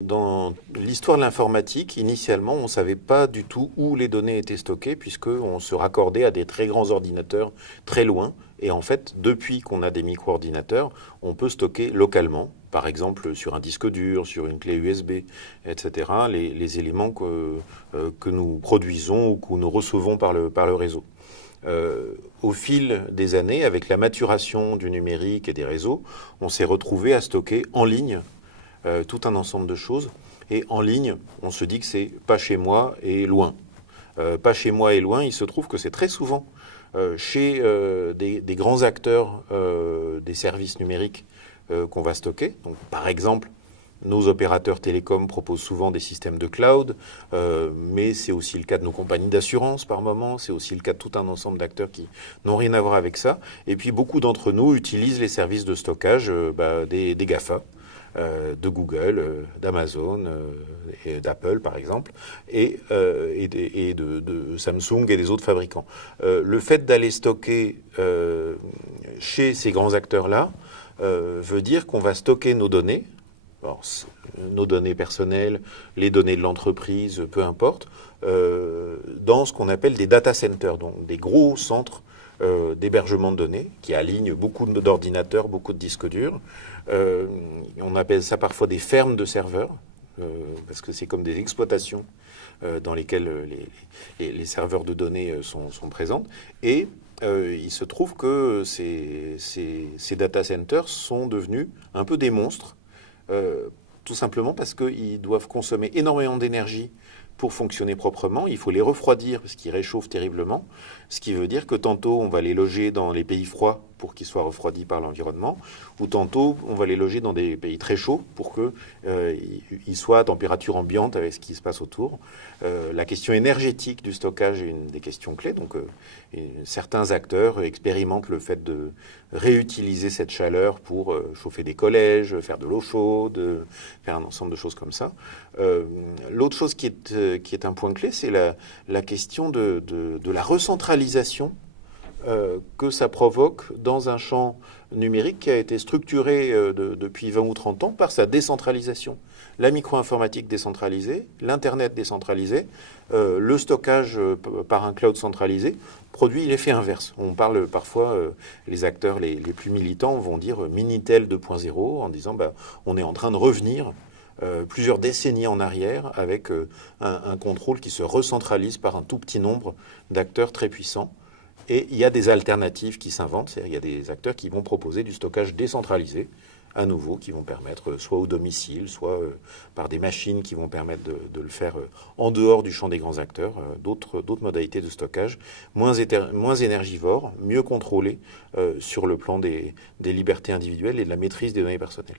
Dans l'histoire de l'informatique, initialement, on ne savait pas du tout où les données étaient stockées, puisqu'on se raccordait à des très grands ordinateurs très loin. Et en fait, depuis qu'on a des micro-ordinateurs, on peut stocker localement, par exemple sur un disque dur, sur une clé USB, etc., les éléments que nous produisons ou que nous recevons par le réseau. Au fil des années, avec la maturation du numérique et des réseaux, on s'est retrouvé à stocker en ligne tout un ensemble de choses. Et en ligne, on se dit que c'est pas chez moi et loin. Pas chez moi et loin, il se trouve que c'est très souvent chez des grands acteurs des services numériques qu'on va stocker. Donc, par exemple, nos opérateurs télécoms proposent souvent des systèmes de cloud, mais c'est aussi le cas de nos compagnies d'assurance par moment, c'est aussi le cas de tout un ensemble d'acteurs qui n'ont rien à voir avec ça. Et puis beaucoup d'entre nous utilisent les services de stockage des GAFA, de Google, d'Amazon, et d'Apple par exemple, et de Samsung et des autres fabricants. Le fait d'aller stocker chez ces grands acteurs-là veut dire qu'on va stocker nos données. Alors, nos données personnelles, les données de l'entreprise, peu importe, dans ce qu'on appelle des data centers, donc des gros centres d'hébergement de données qui alignent beaucoup d'ordinateurs, beaucoup de disques durs. On appelle ça parfois des fermes de serveurs, parce que c'est comme des exploitations dans lesquelles les serveurs de données sont présents. Et il se trouve que ces data centers sont devenus un peu des monstres, tout simplement parce qu'ils doivent consommer énormément d'énergie pour fonctionner proprement. Il faut les refroidir parce qu'ils réchauffent terriblement, ce qui veut dire que tantôt on va les loger dans les pays froids pour qu'ils soient refroidis par l'environnement, ou tantôt on va les loger dans des pays très chauds pour qu'ils soient à température ambiante avec ce qui se passe autour. La question énergétique du stockage est une des questions clés, donc certains acteurs expérimentent le fait de réutiliser cette chaleur pour chauffer des collèges, faire de l'eau chaude, faire un ensemble de choses comme ça. L'autre chose qui est un point clé, c'est la question de la recentralisation que ça provoque dans un champ numérique qui a été structuré depuis 20 ou 30 ans par sa décentralisation. La micro-informatique décentralisée, l'Internet décentralisé, le stockage par un cloud centralisé produit l'effet inverse. On parle parfois, les acteurs les plus militants vont dire Minitel 2.0 en disant on est en train de revenir plusieurs décennies en arrière avec un contrôle qui se recentralise par un tout petit nombre d'acteurs très puissants. Et il y a des alternatives qui s'inventent, c'est-à-dire il y a des acteurs qui vont proposer du stockage décentralisé, à nouveau, qui vont permettre soit au domicile, soit par des machines qui vont permettre de le faire en dehors du champ des grands acteurs, d'autres modalités de stockage, moins énergivores, mieux contrôlées sur le plan des libertés individuelles et de la maîtrise des données personnelles.